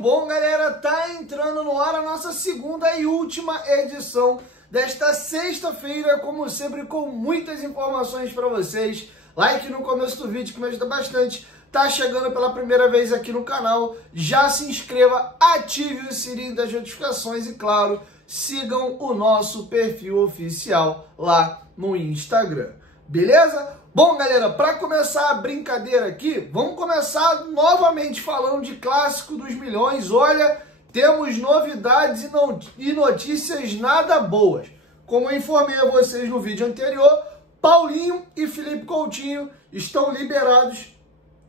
bom, galera? Tá entrando no ar a nossa segunda e última edição desta sexta-feira, como sempre, com muitas informações para vocês. Like no começo do vídeo que me ajuda bastante. Tá chegando pela primeira vez aqui no canal, já se inscreva, ative o sininho das notificações e, claro, sigam o nosso perfil oficial lá no Instagram, beleza? Bom, galera, para começar a brincadeira aqui, vamos começar novamente falando de Clássico dos Milhões. Olha, temos novidades e notícias nada boas. Como eu informei a vocês no vídeo anterior, Paulinho e Felipe Coutinho estão liberados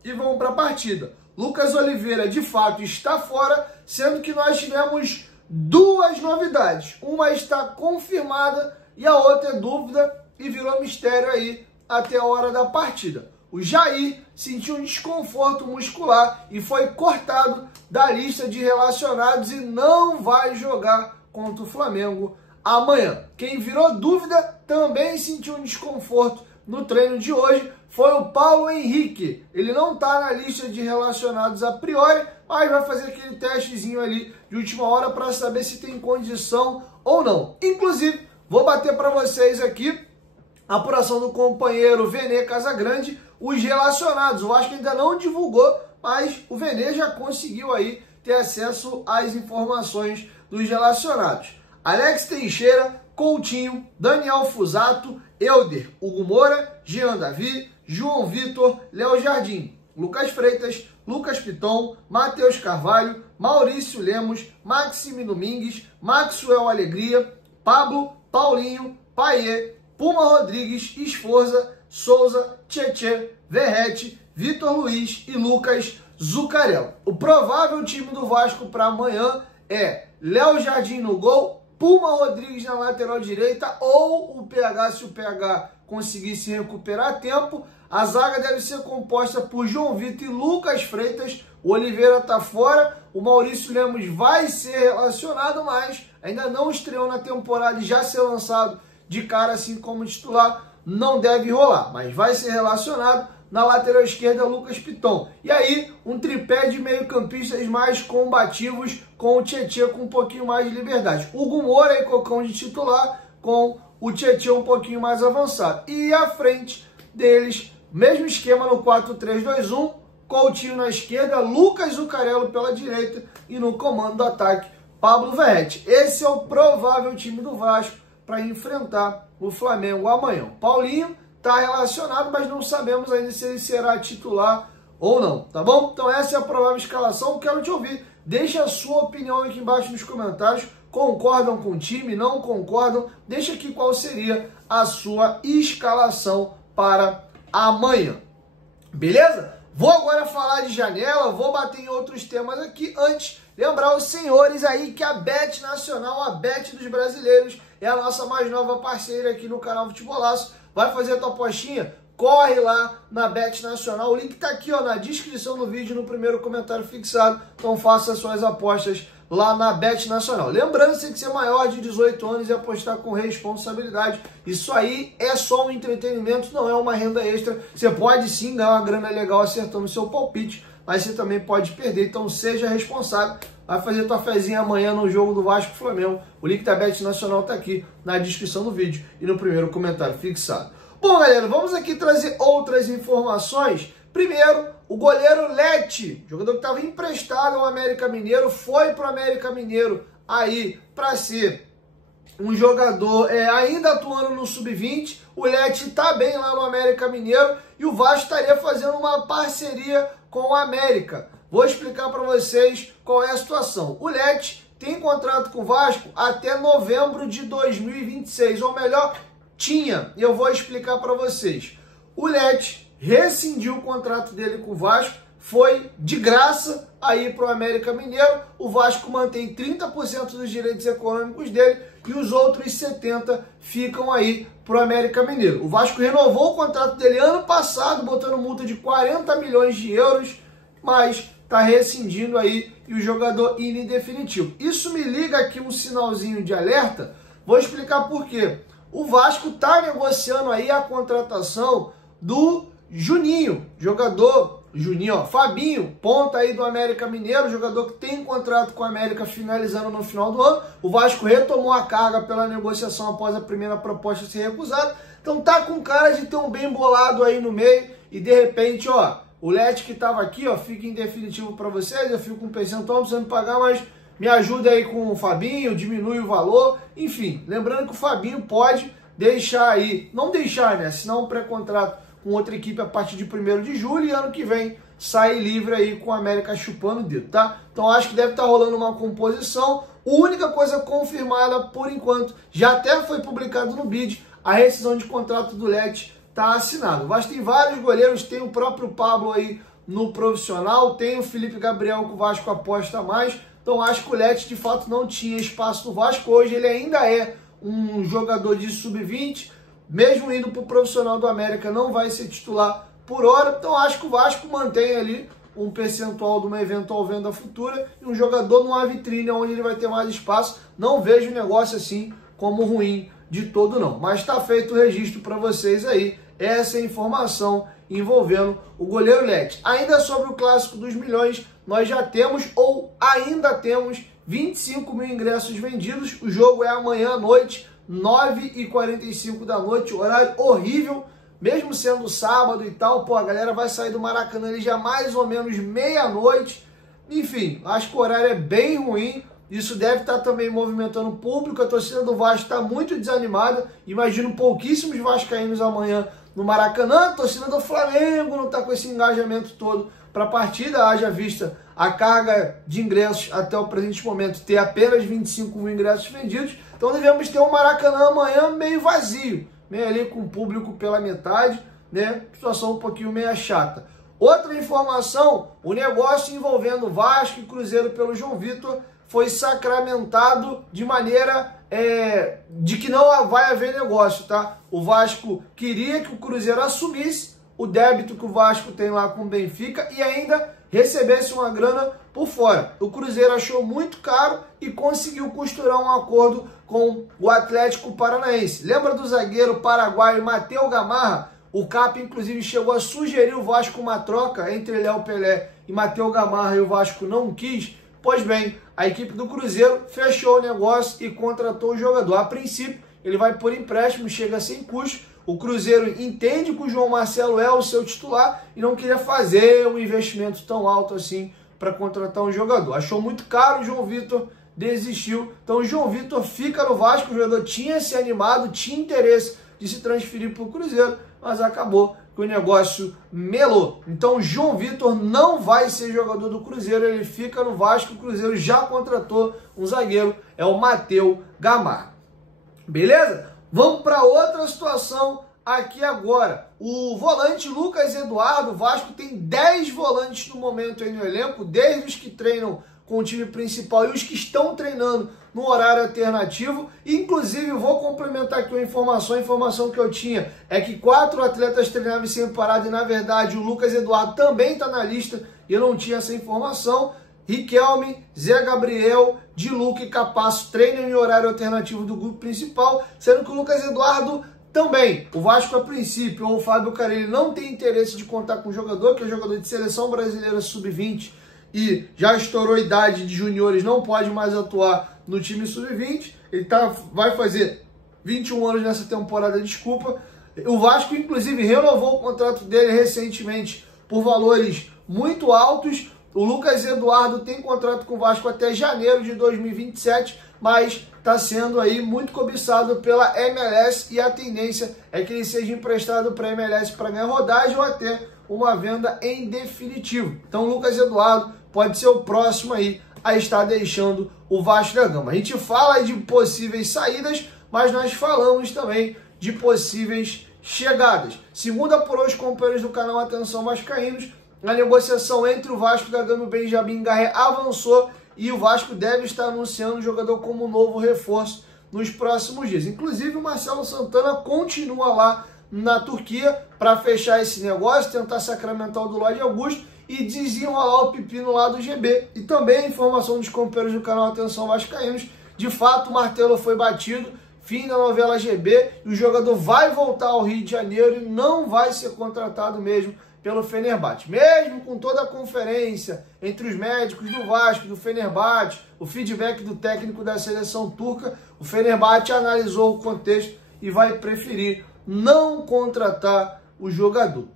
e vão para a partida. Lucas Oliveira, de fato, está fora, sendo que nós tivemos duas novidades. Uma está confirmada e a outra é dúvida e virou mistério aí até a hora da partida. O Jair sentiu um desconforto muscular e foi cortado da lista de relacionados e não vai jogar contra o Flamengo amanhã. Quem virou dúvida também sentiu um desconforto no treino de hoje foi o Paulo Henrique. Ele não está na lista de relacionados a priori, mas vai fazer aquele testezinho ali de última hora para saber se tem condição ou não. Inclusive, vou bater para vocês aqui a apuração do companheiro Vene Casagrande, os relacionados. O Vasco ainda não divulgou, mas o Vene já conseguiu aí ter acesso às informações dos relacionados. Alex Teixeira, Coutinho, Daniel Fusato, Elder, Hugo Moura, Jean Davi, João Vitor, Léo Jardim, Lucas Freitas, Lucas Piton, Matheus Carvalho, Maurício Lemos, Maxime Domingues, Maxwell Alegria, Pablo, Paulinho, Paier, Puma Rodrigues, Esforza, Souza, Tietê, Verrete, Vitor Luiz e Lucas Zucarel. O provável time do Vasco para amanhã é Léo Jardim no gol, Puma Rodrigues na lateral direita ou o PH, se o PH conseguir se recuperar a tempo. A zaga deve ser composta por João Vitor e Lucas Freitas. O Oliveira está fora, o Maurício Lemos vai ser relacionado, mas ainda não estreou na temporada e já ser lançado de cara assim como titular, não deve rolar, mas vai ser relacionado. Na lateral esquerda, Lucas Piton. E aí, um tripé de meio-campistas mais combativos, com o Tietê com um pouquinho mais de liberdade. Hugo Moura e Cocão de titular, com o Tietê um pouquinho mais avançado. E à frente deles, mesmo esquema no 4-3-2-1, Coutinho na esquerda, Lucas Zucarello pela direita e no comando do ataque, Pablo Verrete. Esse é o provável time do Vasco para enfrentar o Flamengo amanhã. O Paulinho está relacionado, mas não sabemos ainda se ele será titular ou não, tá bom? Então essa é a provável escalação, quero te ouvir. Deixa a sua opinião aqui embaixo nos comentários. Concordam com o time? Não concordam? Deixa aqui qual seria a sua escalação para amanhã. Beleza? Vou agora falar de janela, vou bater em outros temas aqui. Antes, lembrar os senhores aí que a Bet Nacional, a Bet dos brasileiros, é a nossa mais nova parceira aqui no canal Futebolaço. Vai fazer a tua apostinha? Corre lá na Bet Nacional. O link tá aqui, ó, na descrição do vídeo, no primeiro comentário fixado. Então faça suas apostas lá na Bet Nacional. Lembrando que ser maior de 18 anos e apostar com responsabilidade. Isso aí é só um entretenimento, não é uma renda extra. Você pode sim ganhar uma grana legal acertando o seu palpite, mas você também pode perder. Então seja responsável. Vai fazer tua fezinha amanhã no jogo do Vasco Flamengo. O link da Bet Nacional tá aqui na descrição do vídeo e no primeiro comentário fixado. Bom, galera, vamos aqui trazer outras informações. Primeiro, o goleiro Lete, jogador que estava emprestado ao América Mineiro, foi para o América Mineiro aí para ser um jogador ainda atuando no Sub-20. O Lete está bem lá no América Mineiro e o Vasco estaria fazendo uma parceria com o América. Vou explicar para vocês qual é a situação. O Lete tem contrato com o Vasco até novembro de 2026, ou melhor, tinha. E eu vou explicar para vocês. O Lete rescindiu o contrato dele com o Vasco, foi de graça aí para o América Mineiro. O Vasco mantém 30% dos direitos econômicos dele e os outros 70% ficam aí para o América Mineiro. O Vasco renovou o contrato dele ano passado, botando multa de 40 milhões de euros, mas está rescindindo aí e o jogador indo em definitivo. Isso me liga aqui um sinalzinho de alerta. Vou explicar por quê. O Vasco está negociando aí a contratação do Juninho, jogador Juninho, ó. Fabinho, ponta aí do América Mineiro, jogador que tem contrato com o América finalizando no final do ano. O Vasco retomou a carga pela negociação após a primeira proposta ser recusada. Então tá com cara de ter um bem bolado aí no meio e de repente, ó, o Lete que tava aqui, ó, fica em definitivo para vocês. Eu fico com um percentual, não precisando pagar, mas me ajuda aí com o Fabinho, diminui o valor. Enfim, lembrando que o Fabinho pode deixar aí, não deixar, né, assinar um pré-contrato com outra equipe a partir de 1º de julho e ano que vem sai livre aí com a América chupando o dedo, tá? Então acho que deve estar rolando uma composição. A única coisa confirmada por enquanto, já até foi publicado no BID, a rescisão de contrato do Lete está assinado. O Vasco tem vários goleiros, tem o próprio Pablo aí no profissional, tem o Felipe Gabriel que o Vasco aposta mais, então acho que o Lete de fato não tinha espaço no Vasco, hoje ele ainda é um jogador de sub-20, mesmo indo para o profissional do América, não vai ser titular por hora. Então acho que o Vasco mantém ali um percentual de uma eventual venda futura e um jogador numa vitrine onde ele vai ter mais espaço. Não vejo o negócio assim como ruim de todo não. Mas está feito o registro para vocês aí. Essa é a informação envolvendo o goleiro Lete. Ainda sobre o Clássico dos Milhões, nós já temos ou ainda temos 25 mil ingressos vendidos. O jogo é amanhã à noite, 9h45 da noite, horário horrível, mesmo sendo sábado e tal, pô, a galera vai sair do Maracanã ali já mais ou menos meia-noite, enfim, acho que o horário é bem ruim, isso deve estar também movimentando o público, a torcida do Vasco está muito desanimada, imagino pouquíssimos vascaínos amanhã no Maracanã, a torcida do Flamengo não está com esse engajamento todo para a partida, haja vista a carga de ingressos até o presente momento, ter apenas 25 mil ingressos vendidos. Então devemos ter um Maracanã amanhã meio vazio, meio ali com o público pela metade, né? Situação um pouquinho meio chata. Outra informação, o negócio envolvendo Vasco e Cruzeiro pelo João Vitor foi sacramentado de maneira de que não vai haver negócio, tá? O Vasco queria que o Cruzeiro assumisse o débito que o Vasco tem lá com o Benfica e ainda recebesse uma grana por fora. O Cruzeiro achou muito caro e conseguiu costurar um acordo com o Atlético Paranaense. Lembra do zagueiro paraguaio Matheus Gamarra? O Cap, inclusive, chegou a sugerir o Vasco uma troca entre Léo Pelé e Matheus Gamarra e o Vasco não quis. Pois bem, a equipe do Cruzeiro fechou o negócio e contratou o jogador. A princípio, ele vai por empréstimo, chega sem custo. O Cruzeiro entende que o João Marcelo é o seu titular e não queria fazer um investimento tão alto assim para contratar um jogador. Achou muito caro, o João Vitor desistiu. Então o João Vitor fica no Vasco, o jogador tinha se animado, tinha interesse de se transferir para o Cruzeiro, mas acabou que o negócio melou. Então o João Vitor não vai ser jogador do Cruzeiro, ele fica no Vasco, o Cruzeiro já contratou um zagueiro, é o Matheus Gamarra. Beleza? Vamos para outra situação aqui agora. O volante Lucas Eduardo, o Vasco tem 10 volantes no momento aí no elenco, desde os que treinam com o time principal e os que estão treinando no horário alternativo. Inclusive, vou complementar aqui uma informação. A informação que eu tinha é que 4 atletas treinavam sem parada e, na verdade, o Lucas Eduardo também está na lista e eu não tinha essa informação. Riquelme, Zé Gabriel, Di Luca e Capasso treinam em horário alternativo do grupo principal, sendo que o Lucas Eduardo também. O Vasco, a princípio, ou o Fábio Carelli não tem interesse de contar com o jogador, que é jogador de seleção brasileira sub-20 e já estourou a idade de juniores, não pode mais atuar no time sub-20. Ele vai fazer 21 anos nessa temporada, desculpa. O Vasco, inclusive, renovou o contrato dele recentemente por valores muito altos. O Lucas Eduardo tem contrato com o Vasco até janeiro de 2027, mas está sendo aí muito cobiçado pela MLS e a tendência é que ele seja emprestado para a MLS para ganhar rodagem ou até uma venda em definitivo. Então o Lucas Eduardo pode ser o próximo aí a estar deixando o Vasco da Gama. A gente fala de possíveis saídas, mas nós falamos também de possíveis chegadas. Segundo apurou os companheiros do canal Atenção Vascaínos, a negociação entre o Vasco da Gama e o Benjamin Garré avançou e o Vasco deve estar anunciando o jogador como novo reforço nos próximos dias. Inclusive o Marcelo Santana continua lá na Turquia para fechar esse negócio, tentar sacramentar o do Lorde Augusto e desenrolar o pepino lá do GB. E também a informação dos companheiros do canal Atenção Vascaínos, de fato o martelo foi batido, fim da novela GB, e o jogador vai voltar ao Rio de Janeiro e não vai ser contratado mesmo pelo Fenerbahçe. Mesmo com toda a conferência entre os médicos do Vasco, do Fenerbahçe, o feedback do técnico da seleção turca, o Fenerbahçe analisou o contexto e vai preferir não contratar o jogador.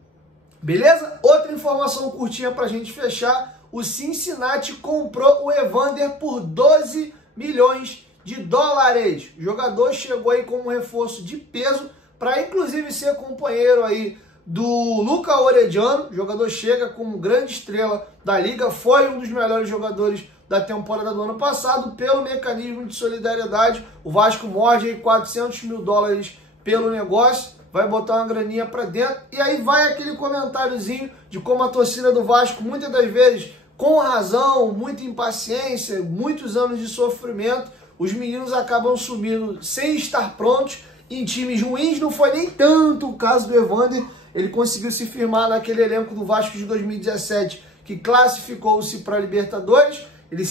Beleza? Outra informação curtinha para a gente fechar, o Cincinnati comprou o Evander por 12 milhões de dólares. O jogador chegou aí como reforço de peso para inclusive ser companheiro aí do Luca Orediano. O jogador chega como grande estrela da liga, foi um dos melhores jogadores da temporada do ano passado. Pelo mecanismo de solidariedade, o Vasco morde aí 400 mil dólares pelo negócio, vai botar uma graninha para dentro, e aí vai aquele comentáriozinho de como a torcida do Vasco, muitas das vezes, com razão, muita impaciência, muitos anos de sofrimento, os meninos acabam sumindo sem estar prontos em times ruins. Não foi nem tanto o caso do Evander, ele conseguiu se firmar naquele elenco do Vasco de 2017, que classificou-se para a Libertadores. Ele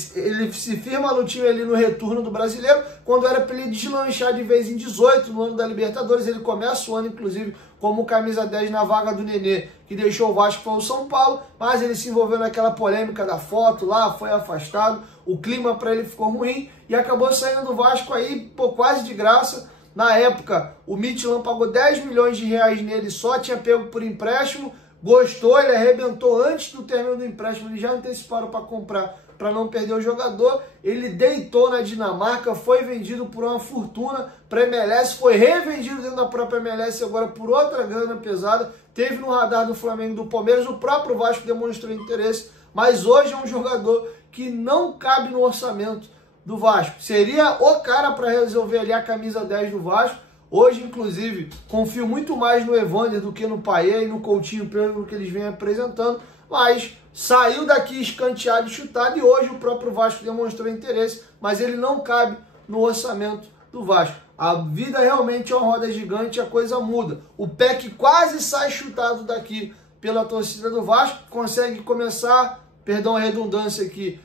se firma no time ali no retorno do Brasileiro, quando era para ele deslanchar de vez em 18 no ano da Libertadores. Ele começa o ano, inclusive, como camisa 10 na vaga do Nenê, que deixou o Vasco para o São Paulo, mas ele se envolveu naquela polêmica da foto lá, foi afastado, o clima para ele ficou ruim e acabou saindo do Vasco aí, pô, quase de graça. Na época, o Midtjylland pagou 10 milhões de reais nele só, tinha pego por empréstimo, gostou, ele arrebentou antes do término do empréstimo, eles já anteciparam para comprar, para não perder o jogador. Ele deitou na Dinamarca, foi vendido por uma fortuna para a MLS, foi revendido dentro da própria MLS agora por outra grana pesada, teve no radar do Flamengo e do Palmeiras, o próprio Vasco demonstrou interesse, mas hoje é um jogador que não cabe no orçamento do Vasco. Seria o cara para resolver ali a camisa 10 do Vasco. Hoje, inclusive, confio muito mais no Evander do que no Payet e no Coutinho, pelo que eles vêm apresentando, mas saiu daqui escanteado e chutado, e hoje o próprio Vasco demonstrou interesse, mas ele não cabe no orçamento do Vasco. A vida realmente é uma roda gigante, a coisa muda. O Peck quase sai chutado daqui pela torcida do Vasco, consegue começar, perdão a redundância aqui,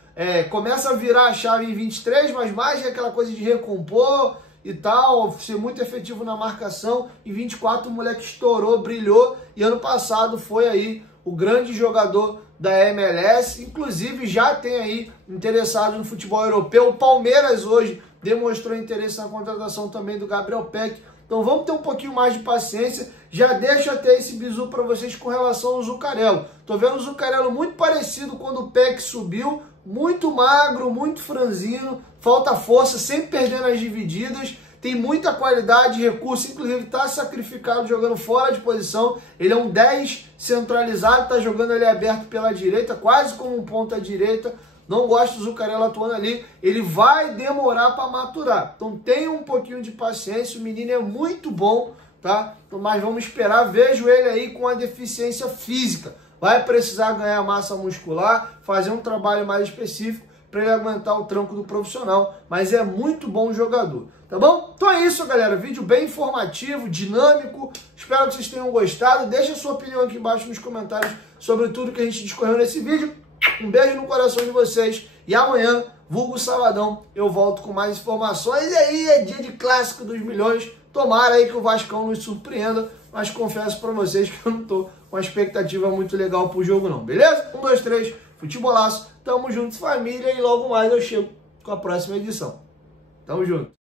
começa a virar a chave em 23, mas mais é aquela coisa de recompor e tal, ser muito efetivo na marcação. Em 24 o moleque estourou, brilhou, e ano passado foi aí o grande jogador da MLS, inclusive já tem aí interessado no futebol europeu. O Palmeiras hoje demonstrou interesse na contratação também do Gabriel Peck. Então vamos ter um pouquinho mais de paciência. Já deixo até esse bizu para vocês com relação ao Zuccarello. Tô vendo o Zuccarello muito parecido quando o Peck subiu, muito magro, muito franzino, falta força, sempre perdendo as divididas. Tem muita qualidade, recurso, inclusive está sacrificado jogando fora de posição. Ele é um 10 centralizado, está jogando ali aberto pela direita, quase como um ponta direita. Não gosto do Zuccarello atuando ali. Ele vai demorar para maturar. Então tenha um pouquinho de paciência. O menino é muito bom, tá? Então, mas vamos esperar. Vejo ele aí com a deficiência física. Vai precisar ganhar massa muscular, fazer um trabalho mais específico para ele aguentar o tranco do profissional. Mas é muito bom jogador. Tá bom? Então é isso, galera. Vídeo bem informativo, dinâmico. Espero que vocês tenham gostado. Deixa a sua opinião aqui embaixo nos comentários sobre tudo que a gente discorreu nesse vídeo. Um beijo no coração de vocês. E amanhã, vulgo sabadão, eu volto com mais informações. E aí é dia de clássico dos milhões. Tomara aí que o Vascão nos surpreenda. Mas confesso pra vocês que eu não tô com uma expectativa muito legal pro jogo não. Beleza? 1, 2, 3, futebolaço. Tamo juntos, família. E logo mais eu chego com a próxima edição. Tamo junto.